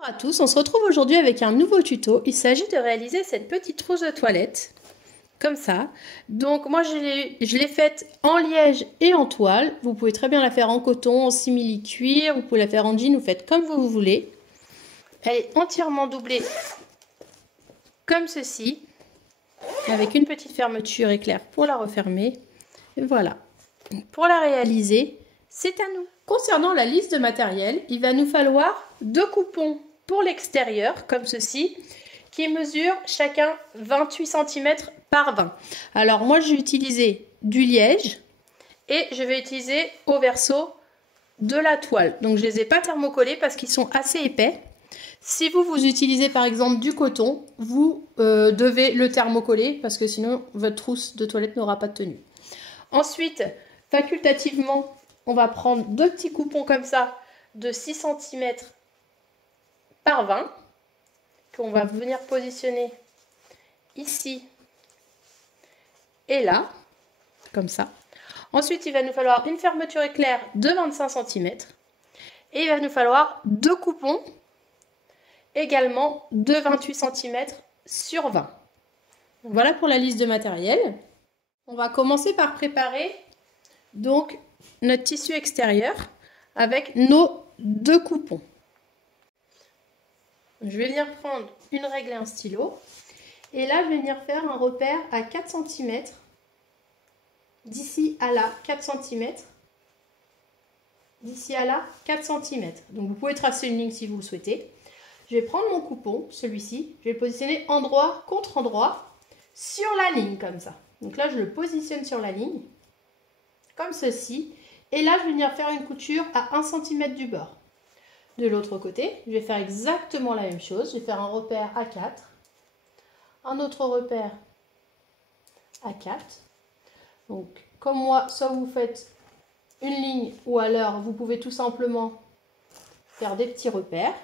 Bonjour à tous, on se retrouve aujourd'hui avec un nouveau tuto. Il s'agit de réaliser cette petite trousse de toilette, comme ça. Donc moi je l'ai faite en liège et en toile. Vous pouvez très bien la faire en coton, en simili-cuir, vous pouvez la faire en jean, vous faites comme vous voulez. Elle est entièrement doublée comme ceci, avec une petite fermeture éclair pour la refermer. Et voilà, pour la réaliser, c'est à nous. Concernant la liste de matériel, il va nous falloir 2 coupons pour l'extérieur, comme ceci, qui mesurent chacun 28 cm par 20. Alors moi, j'ai utilisé du liège et je vais utiliser au verso de la toile. Donc je ne les ai pas thermocollés parce qu'ils sont assez épais. Si vous utilisez par exemple du coton, vous devez le thermocoller parce que sinon votre trousse de toilette n'aura pas de tenue. Ensuite, facultativement, on va prendre 2 petits coupons comme ça de 6 cm par 20 qu'on va venir positionner ici et là, comme ça. Ensuite, il va nous falloir une fermeture éclair de 25 cm et il va nous falloir 2 coupons également de 28 cm sur 20. Voilà pour la liste de matériel. On va commencer par préparer donc notre tissu extérieur avec nos 2 coupons. Je vais venir prendre une règle et un stylo. Et là, je vais venir faire un repère à 4 cm. D'ici à là, 4 cm. D'ici à là, 4 cm. Donc vous pouvez tracer une ligne si vous le souhaitez. Je vais prendre mon coupon, celui-ci. Je vais le positionner endroit contre endroit sur la ligne, comme ça. Donc là, je le positionne sur la ligne, comme ceci. Et là, je vais venir faire une couture à 1 cm du bord. De l'autre côté, je vais faire exactement la même chose. Je vais faire un repère à 4, un autre repère à 4. Donc, comme moi, soit vous faites une ligne ou alors vous pouvez tout simplement faire des petits repères.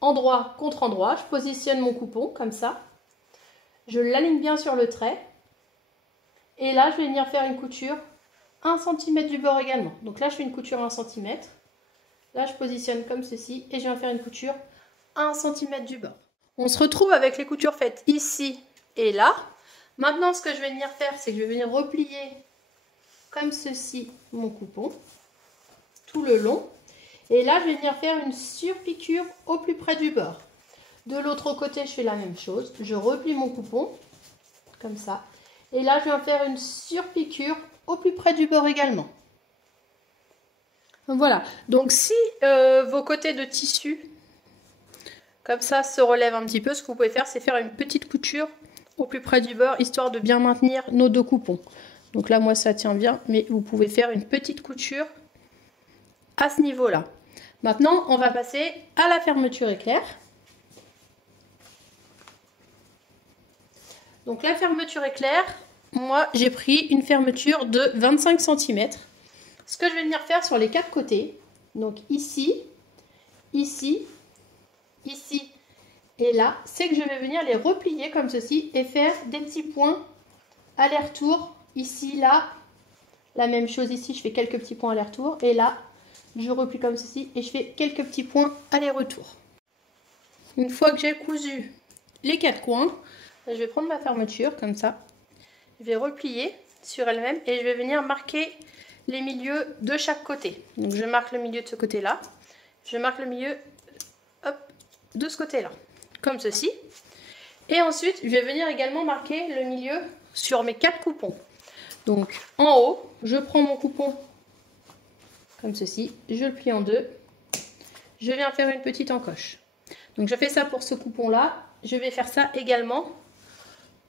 Endroit contre endroit, je positionne mon coupon comme ça. Je l'aligne bien sur le trait. Et là, je vais venir faire une couture 1 cm du bord également. Donc là, je fais une couture 1 cm. Là, je positionne comme ceci et je viens faire une couture 1 cm du bord. On se retrouve avec les coutures faites ici et là. Maintenant, ce que je vais venir faire, c'est que je vais venir replier comme ceci mon coupon tout le long. Et là, je vais venir faire une surpiqûre au plus près du bord. De l'autre côté, je fais la même chose. Je replie mon coupon comme ça. Et là, je viens faire une surpiqûre au plus près du bord également. Voilà, donc si vos côtés de tissu comme ça se relèvent un petit peu, ce que vous pouvez faire, c'est faire une petite couture au plus près du bord, histoire de bien maintenir nos 2 coupons. Donc là, moi, ça tient bien, mais vous pouvez faire une petite couture à ce niveau-là. Maintenant, on va passer à la fermeture éclair. Donc la fermeture éclair, moi, j'ai pris une fermeture de 25 cm. Ce que je vais venir faire sur les 4 côtés, donc ici, ici, ici et là, c'est que je vais venir les replier comme ceci et faire des petits points aller-retour, ici, là, la même chose ici, je fais quelques petits points aller-retour et là, je replie comme ceci et je fais quelques petits points aller-retour. Une fois que j'ai cousu les 4 coins, je vais prendre ma fermeture comme ça, je vais replier sur elle-même et je vais venir marquer les milieux de chaque côté. Donc je marque le milieu de ce côté-là, je marque le milieu hop, de ce côté-là, comme ceci. Et ensuite, je vais venir également marquer le milieu sur mes 4 coupons. Donc en haut, je prends mon coupon comme ceci, je le plie en 2, je viens faire une petite encoche. Donc je fais ça pour ce coupon-là, je vais faire ça également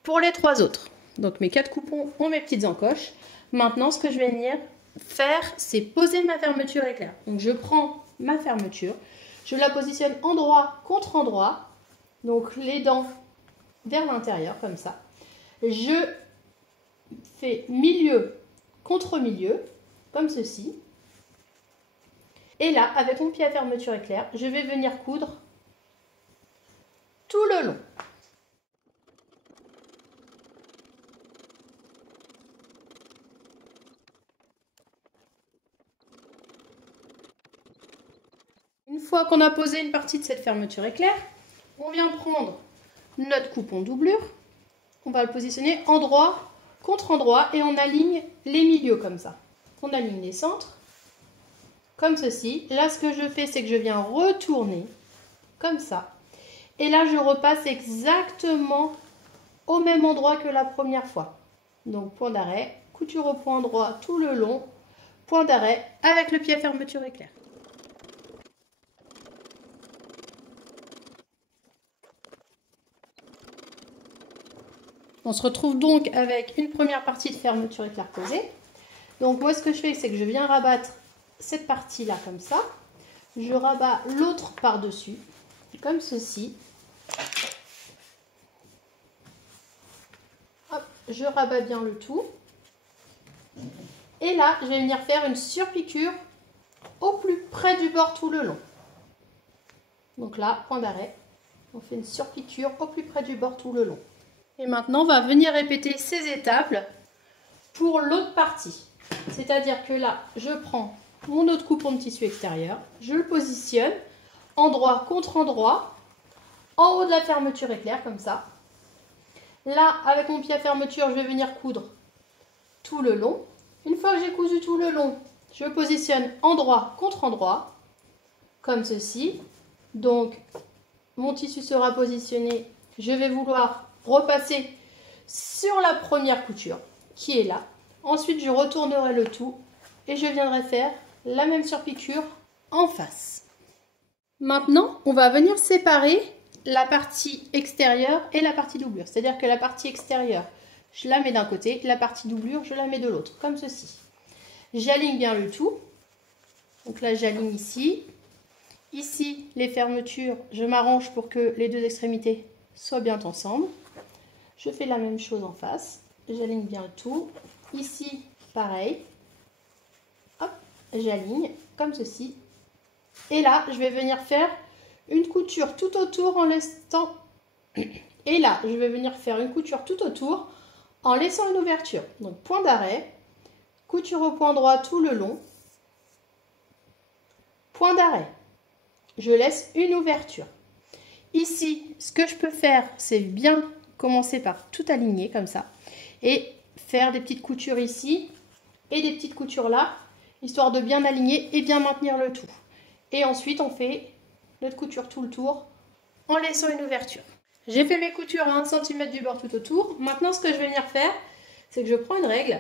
pour les 3 autres. Donc mes 4 coupons ont mes petites encoches. Maintenant, ce que je vais venir faire, c'est poser ma fermeture éclair. Donc je prends ma fermeture, je la positionne endroit contre endroit, donc les dents vers l'intérieur comme ça. Je fais milieu contre milieu, comme ceci. Et là, avec mon pied à fermeture éclair, je vais venir coudre tout le long. Une fois qu'on a posé une partie de cette fermeture éclair, on vient prendre notre coupon doublure. On va le positionner endroit contre endroit et on aligne les milieux comme ça. On aligne les centres comme ceci. Là, ce que je fais, c'est que je viens retourner comme ça. Et là, je repasse exactement au même endroit que la première fois. Donc, point d'arrêt, couture au point droit tout le long, point d'arrêt avec le pied à fermeture éclair. On se retrouve donc avec une première partie de fermeture éclair posée. Donc moi ce que je fais, c'est que je viens rabattre cette partie-là comme ça. Je rabats l'autre par-dessus, comme ceci. Hop, je rabats bien le tout. Et là, je vais venir faire une surpiqûre au plus près du bord tout le long. Donc là, point d'arrêt. On fait une surpiqûre au plus près du bord tout le long. Et maintenant, on va venir répéter ces étapes pour l'autre partie. C'est-à-dire que là, je prends mon autre coupon de tissu extérieur, je le positionne endroit contre endroit, en haut de la fermeture éclair, comme ça. Là, avec mon pied à fermeture, je vais venir coudre tout le long. Une fois que j'ai cousu tout le long, je positionne endroit contre endroit, comme ceci. Donc, mon tissu sera positionné. Je vais vouloir repasser sur la première couture qui est là. Ensuite, je retournerai le tout et je viendrai faire la même surpiqûre en face. Maintenant, on va venir séparer la partie extérieure et la partie doublure. C'est-à-dire que la partie extérieure, je la mets d'un côté, la partie doublure, je la mets de l'autre, comme ceci. J'aligne bien le tout. Donc là, j'aligne ici. Ici, les fermetures, je m'arrange pour que les deux extrémités soient bien ensemble. Je fais la même chose en face. J'aligne bien le tout. Ici, pareil. Hop, j'aligne comme ceci. Et là, je vais venir faire une couture tout autour en laissant... Et là, je vais venir faire une couture tout autour en laissant une ouverture. Donc, point d'arrêt. Couture au point droit tout le long. Point d'arrêt. Je laisse une ouverture. Ici, ce que je peux faire, c'est bien commencer par tout aligner comme ça. Et faire des petites coutures ici et des petites coutures là, histoire de bien aligner et bien maintenir le tout. Et ensuite, on fait notre couture tout le tour en laissant une ouverture. J'ai fait mes coutures à 1 cm du bord tout autour. Maintenant, ce que je vais venir faire, c'est que je prends une règle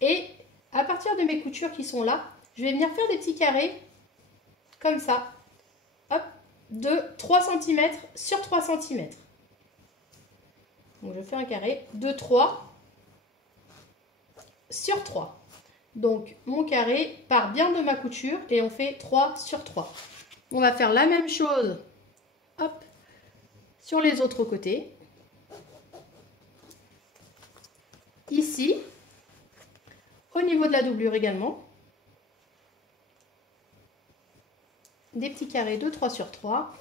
et à partir de mes coutures qui sont là, je vais venir faire des petits carrés comme ça. Hop, de 3 cm sur 3 cm. Donc je fais un carré de 3 sur 3. Donc mon carré part bien de ma couture et on fait 3 sur 3. On va faire la même chose, hop, sur les autres côtés. Ici, au niveau de la doublure également. Des petits carrés de 3 sur 3.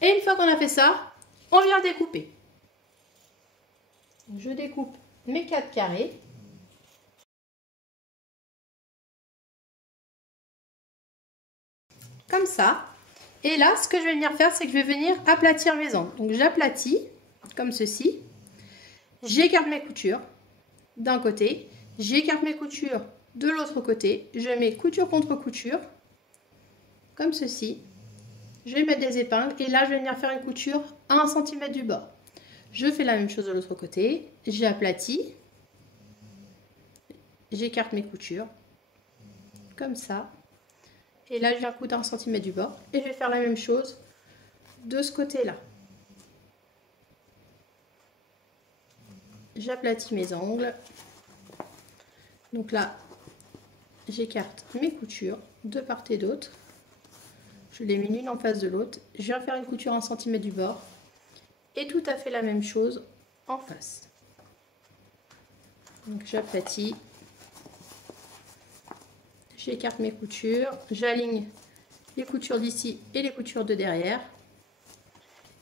Et une fois qu'on a fait ça, on vient découper. Je découpe mes 4 carrés. Comme ça. Et là, ce que je vais venir faire, c'est que je vais venir aplatir mes angles. Donc j'aplatis, comme ceci. J'écarte mes coutures d'un côté. J'écarte mes coutures de l'autre côté. Je mets couture contre couture, comme ceci. Je vais mettre des épingles et là je vais venir faire une couture à 1 cm du bord. Je fais la même chose de l'autre côté, j'aplatis, j'écarte mes coutures, comme ça. Et là je viens coudre à 1 cm du bord et je vais faire la même chose de ce côté-là. J'aplatis mes angles. Donc là, j'écarte mes coutures de part et d'autre. Je les mets l'une en face de l'autre. Je viens faire une couture à 1 cm du bord. Et tout à fait la même chose en face. Donc j'aplatis. J'écarte mes coutures. J'aligne les coutures d'ici et les coutures de derrière.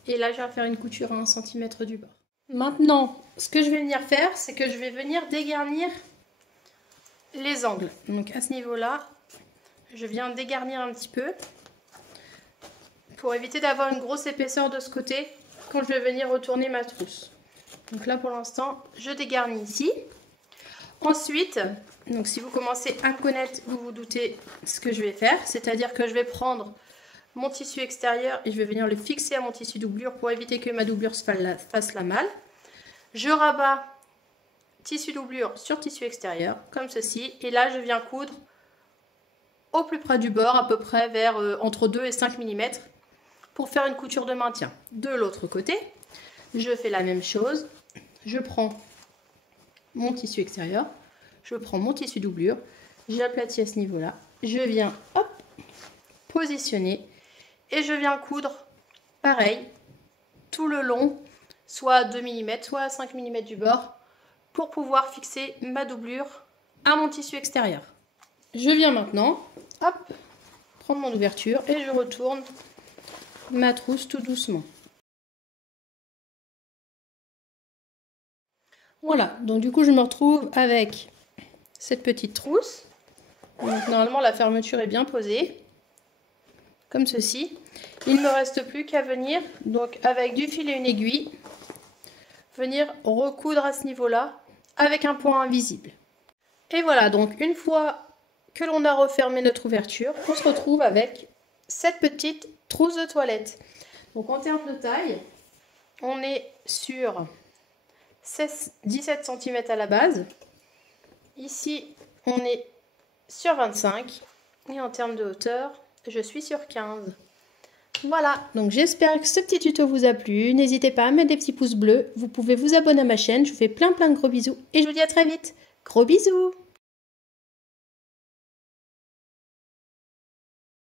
Et là, je viens faire une couture à 1 cm du bord. Maintenant, ce que je vais venir faire, c'est que je vais venir dégarnir les angles. Donc à ce niveau-là, je viens dégarnir un petit peu pour éviter d'avoir une grosse épaisseur de ce côté quand je vais venir retourner ma trousse. Donc là pour l'instant, je dégarnis ici. Ensuite, donc si vous commencez à connaître, vous vous doutez ce que je vais faire, c'est-à-dire que je vais prendre mon tissu extérieur et je vais venir le fixer à mon tissu doublure pour éviter que ma doublure se fasse la malle. Je rabats tissu doublure sur tissu extérieur, comme ceci, et là je viens coudre au plus près du bord, à peu près vers entre 2 et 5 mm, pour faire une couture de maintien. De l'autre côté, je fais la même chose, je prends mon tissu extérieur, je prends mon tissu doublure, j'aplatis à ce niveau-là, je viens hop, positionner et je viens coudre pareil tout le long, soit à 2 mm, soit à 5 mm du bord, pour pouvoir fixer ma doublure à mon tissu extérieur. Je viens maintenant, hop, prendre mon ouverture et je retourne ma trousse tout doucement. Voilà, donc du coup je me retrouve avec cette petite trousse. Donc, normalement la fermeture est bien posée, comme ceci. Il ne me reste plus qu'à venir, donc avec du fil et une aiguille, venir recoudre à ce niveau-là avec un point invisible. Et voilà, donc une fois que l'on a refermé notre ouverture, on se retrouve avec cette petite trousse de toilette. Donc en termes de taille, on est sur 17 cm à la base. Ici, on est sur 25. Et en termes de hauteur, je suis sur 15. Voilà, donc j'espère que ce petit tuto vous a plu. N'hésitez pas à mettre des petits pouces bleus. Vous pouvez vous abonner à ma chaîne. Je vous fais plein de gros bisous. Et je vous dis à très vite. Gros bisous!